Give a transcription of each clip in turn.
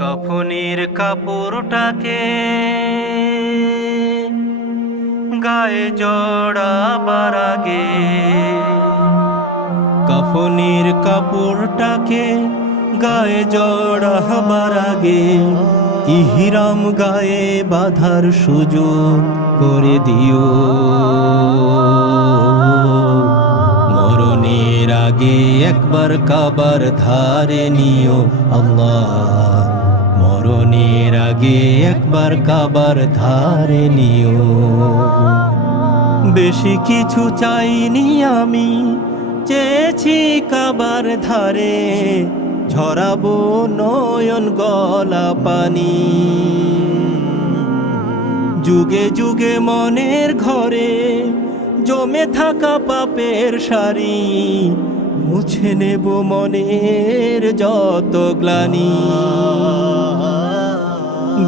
কাফনের কাপড়টাকে গায়ে জড়াবার আগে, কাফনের কাপড়টাকে গায়ে জড়াবার আগে ইহরাম গায়ে বাঁধার সুযোগ করে দিও। মরণের আগে একবার কাবার ধারে নিও আল্লাহ, মরণের আগে একবার কাবার ধারে নিও। বেশি কিছু চাইনি আমি, চেয়েছি কাবার ধারে ঝরাবো নয়ন গলা পানি। যুগে যুগে মনের ঘরে জমে থাকা পাপের সারি, মুছে নেব মনের যত গ্লানি।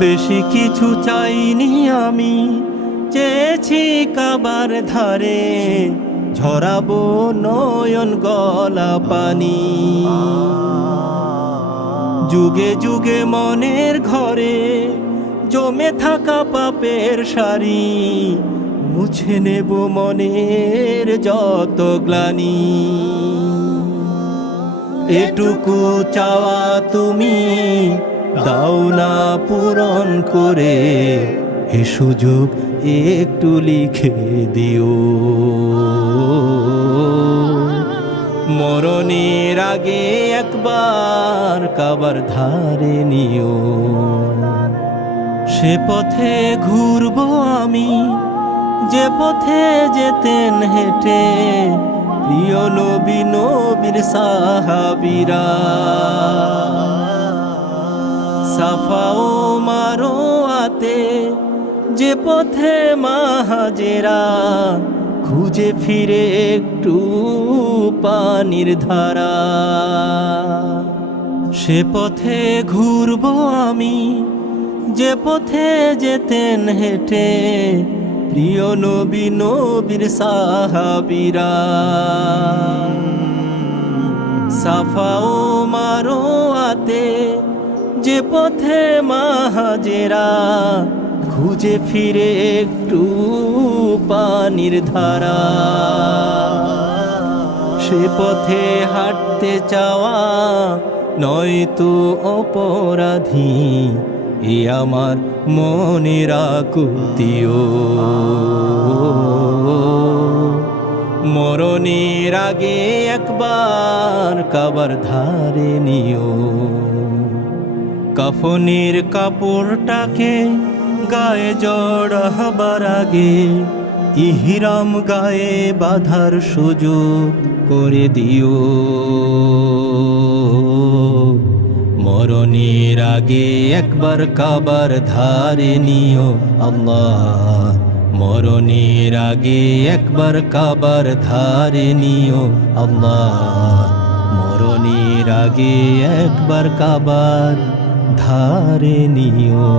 বেশি কিছু চাইনি আমি, চেয়েছি কাবার ধারে ঝরাবো নয়ন গলা পানি। যুগে যুগে মনের ঘরে জমে থাকা পাপের সারি, মুছে নেব মনের যত গ্লানি। এটুকু চাওয়া তুমি দাও না পূরণ করে, এ সুযোগ একটু লিখে দিও। মরণের আগে একবার কাবার ধারে নিও। সে পথে ঘুরবো আমি, যে পথে যেতেন হেঁটে প্রিয় নবী নবীর সাহাবীরা। সাফা ও মারোয়াতে যে পথে মাহাজেরা খুঁজে ফিরে একটু পানির ধারা। সে পথে ঘুরবো আমি, যে পথে যেতেন হেঁটে প্রিয় নবী নবীর সাহাবীরা। সাফা ও মারোয়াতে যে পথে মাহাজেরা খুঁজে ফিরে একটু পানির ধারা। সে পথে হাঁটতে চাওয়া নয়তো অপরাধী, এ আমার মনের আকুতিও। মরণের আগে একবার কাবার ধারে নিও। কাফনের কাপড়টাকে গায়ে জড়াবার আগে ইহরাম গায়ে বাঁধার সুযোগ করে দিও। মরণের আগে একবার কাবার ধারে নিও আল্লাহ, মরণের আগে একবার কাবার ধারে নিও আল্লাহ, মরণের আগে একবার কাবার ধারে নিও।